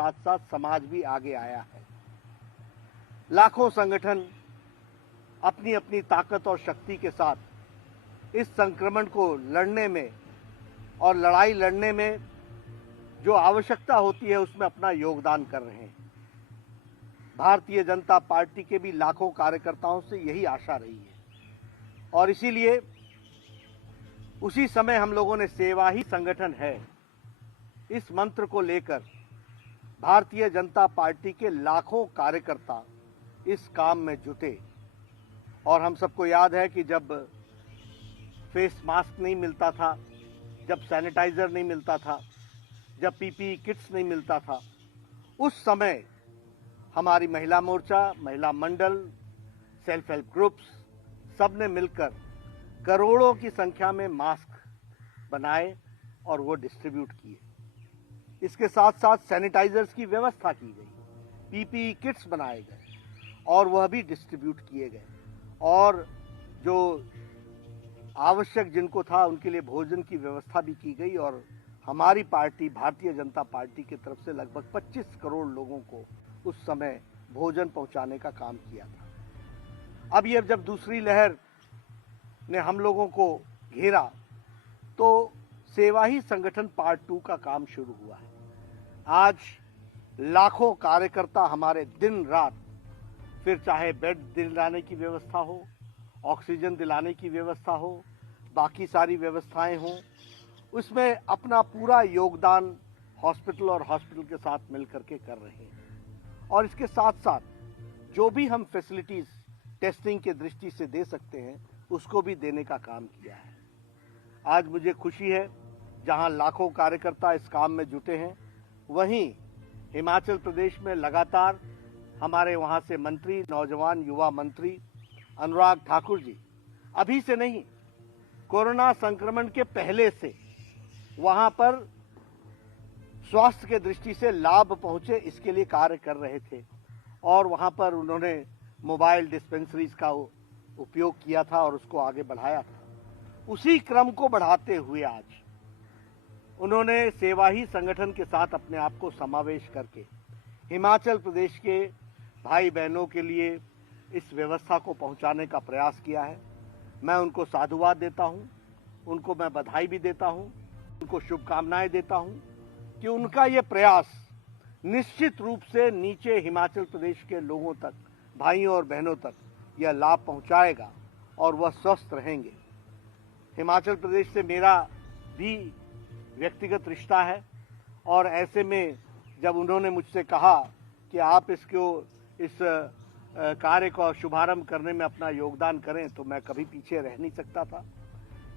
साथ साथ समाज भी आगे आया है। लाखों संगठन अपनी अपनी ताकत और शक्ति के साथ इस संक्रमण को लड़ने में और लड़ाई लड़ने में जो आवश्यकता होती है उसमें अपना योगदान कर रहे हैं। भारतीय जनता पार्टी के भी लाखों कार्यकर्ताओं से यही आशा रही है और इसीलिए उसी समय हम लोगों ने सेवा ही संगठन है इस मंत्र को लेकर भारतीय जनता पार्टी के लाखों कार्यकर्ता इस काम में जुटे। और हम सबको याद है कि जब फेस मास्क नहीं मिलता था, जब सैनिटाइजर नहीं मिलता था, जब पीपीई किट्स नहीं मिलता था, उस समय हमारी महिला मोर्चा, महिला मंडल, सेल्फ हेल्प ग्रुप्स सब ने मिलकर करोड़ों की संख्या में मास्क बनाए और वो डिस्ट्रीब्यूट किए। इसके साथ साथ सैनिटाइजर्स की व्यवस्था की गई, पीपीई किट्स बनाए गए और वह भी डिस्ट्रीब्यूट किए गए और जो आवश्यक जिनको था उनके लिए भोजन की व्यवस्था भी की गई और हमारी पार्टी भारतीय जनता पार्टी की तरफ से लगभग 25 करोड़ लोगों को उस समय भोजन पहुंचाने का काम किया था। अब ये जब दूसरी लहर ने हम लोगों को घेरा तो सेवा ही संगठन पार्ट 2 का काम शुरू हुआ है। आज लाखों कार्यकर्ता हमारे दिन रात, फिर चाहे बेड दिलाने की व्यवस्था हो, ऑक्सीजन दिलाने की व्यवस्था हो, बाकी सारी व्यवस्थाएं हों, उसमें अपना पूरा योगदान हॉस्पिटल और हॉस्पिटल के साथ मिलकर के कर रहे हैं। और इसके साथ साथ जो भी हम फैसिलिटीज टेस्टिंग के दृष्टि से दे सकते हैं उसको भी देने का काम किया है। आज मुझे खुशी है जहां लाखों कार्यकर्ता इस काम में जुटे हैं, वहीं हिमाचल प्रदेश में लगातार हमारे वहां से मंत्री, नौजवान युवा मंत्री अनुराग ठाकुर जी अभी से नहीं, कोरोना संक्रमण के पहले से वहां पर स्वास्थ्य के दृष्टि से लाभ पहुंचे इसके लिए कार्य कर रहे थे और वहां पर उन्होंने मोबाइल डिस्पेंसरीज का उपयोग किया था और उसको आगे बढ़ाया था। उसी क्रम को बढ़ाते हुए आज उन्होंने सेवा ही संगठन के साथ अपने आप को समावेश करके हिमाचल प्रदेश के भाई बहनों के लिए इस व्यवस्था को पहुंचाने का प्रयास किया है। मैं उनको साधुवाद देता हूं, उनको मैं बधाई भी देता हूं, उनको शुभकामनाएं देता हूं कि उनका ये प्रयास निश्चित रूप से नीचे हिमाचल प्रदेश के लोगों तक, भाइयों और बहनों तक यह लाभ पहुंचाएगा और वह स्वस्थ रहेंगे। हिमाचल प्रदेश से मेरा भी व्यक्तिगत रिश्ता है और ऐसे में जब उन्होंने मुझसे कहा कि आप इस कार्य को शुभारंभ करने में अपना योगदान करें तो मैं कभी पीछे रह नहीं सकता था।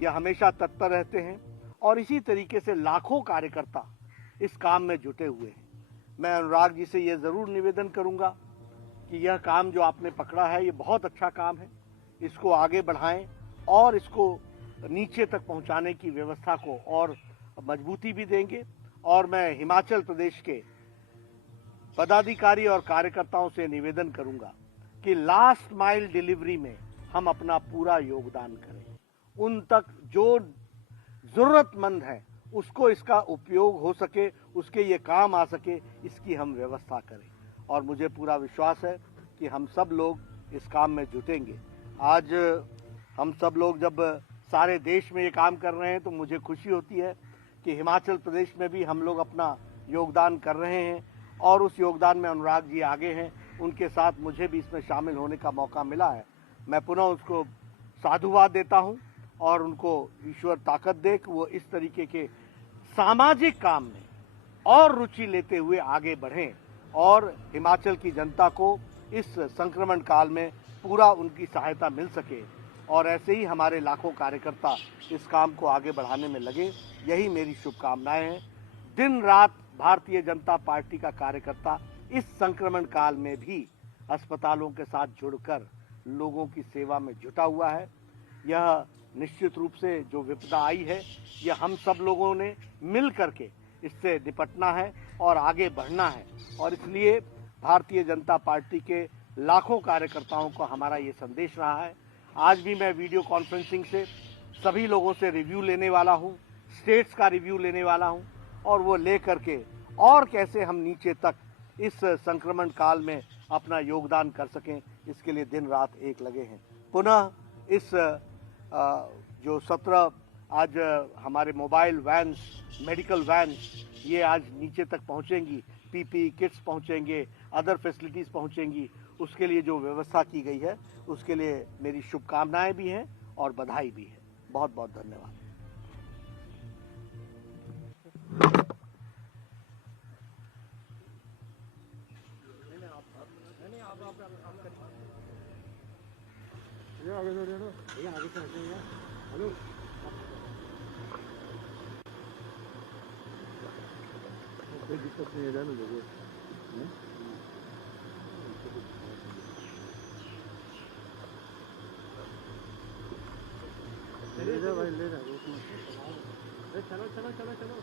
यह हमेशा तत्पर रहते हैं और इसी तरीके से लाखों कार्यकर्ता इस काम में जुटे हुए हैं। मैं अनुराग जी से यह जरूर निवेदन करूंगा कि यह काम जो आपने पकड़ा है ये बहुत अच्छा काम है, इसको आगे बढ़ाएं और इसको नीचे तक पहुंचाने की व्यवस्था को और मजबूती भी देंगे। और मैं हिमाचल प्रदेश के पदाधिकारी और कार्यकर्ताओं से निवेदन करूंगा कि लास्ट माइल डिलीवरी में हम अपना पूरा योगदान करें, उन तक जो जरूरतमंद है उसको इसका उपयोग हो सके, उसके ये काम आ सके, इसकी हम व्यवस्था करें। और मुझे पूरा विश्वास है कि हम सब लोग इस काम में जुटेंगे। आज हम सब लोग जब सारे देश में ये काम कर रहे हैं तो मुझे खुशी होती है कि हिमाचल प्रदेश में भी हम लोग अपना योगदान कर रहे हैं और उस योगदान में अनुराग जी आगे हैं, उनके साथ मुझे भी इसमें शामिल होने का मौका मिला है। मैं पुनः उसको साधुवाद देता हूं और उनको ईश्वर ताकत दे कि वो इस तरीके के सामाजिक काम में और रुचि लेते हुए आगे बढ़ें और हिमाचल की जनता को इस संक्रमण काल में पूरा उनकी सहायता मिल सके। और ऐसे ही हमारे लाखों कार्यकर्ता इस काम को आगे बढ़ाने में लगे, यही मेरी शुभकामनाएं हैं। दिन रात भारतीय जनता पार्टी का कार्यकर्ता इस संक्रमण काल में भी अस्पतालों के साथ जुड़कर लोगों की सेवा में जुटा हुआ है। यह निश्चित रूप से जो विपदा आई है यह हम सब लोगों ने मिल करके इससे निपटना है और आगे बढ़ना है। और इसलिए भारतीय जनता पार्टी के लाखों कार्यकर्ताओं को हमारा ये संदेश रहा है। आज भी मैं वीडियो कॉन्फ्रेंसिंग से सभी लोगों से रिव्यू लेने वाला हूँ, स्टेट्स का रिव्यू लेने वाला हूँ और वो ले करके और कैसे हम नीचे तक इस संक्रमण काल में अपना योगदान कर सकें, इसके लिए दिन रात एक लगे हैं। पुनः इस जो 17 आज हमारे मोबाइल वैन्स, मेडिकल वैन्स, ये आज नीचे तक पहुंचेंगी, पीपी किट्स पहुंचेंगे, अदर फैसिलिटीज़ पहुंचेंगी, उसके लिए जो व्यवस्था की गई है उसके लिए मेरी शुभकामनाएं भी हैं और बधाई भी है। बहुत बहुत धन्यवाद। कोई दिक्कत नहीं है, जाने दो। ले जा भाई, ले जा, चलो चलो चलो चलो।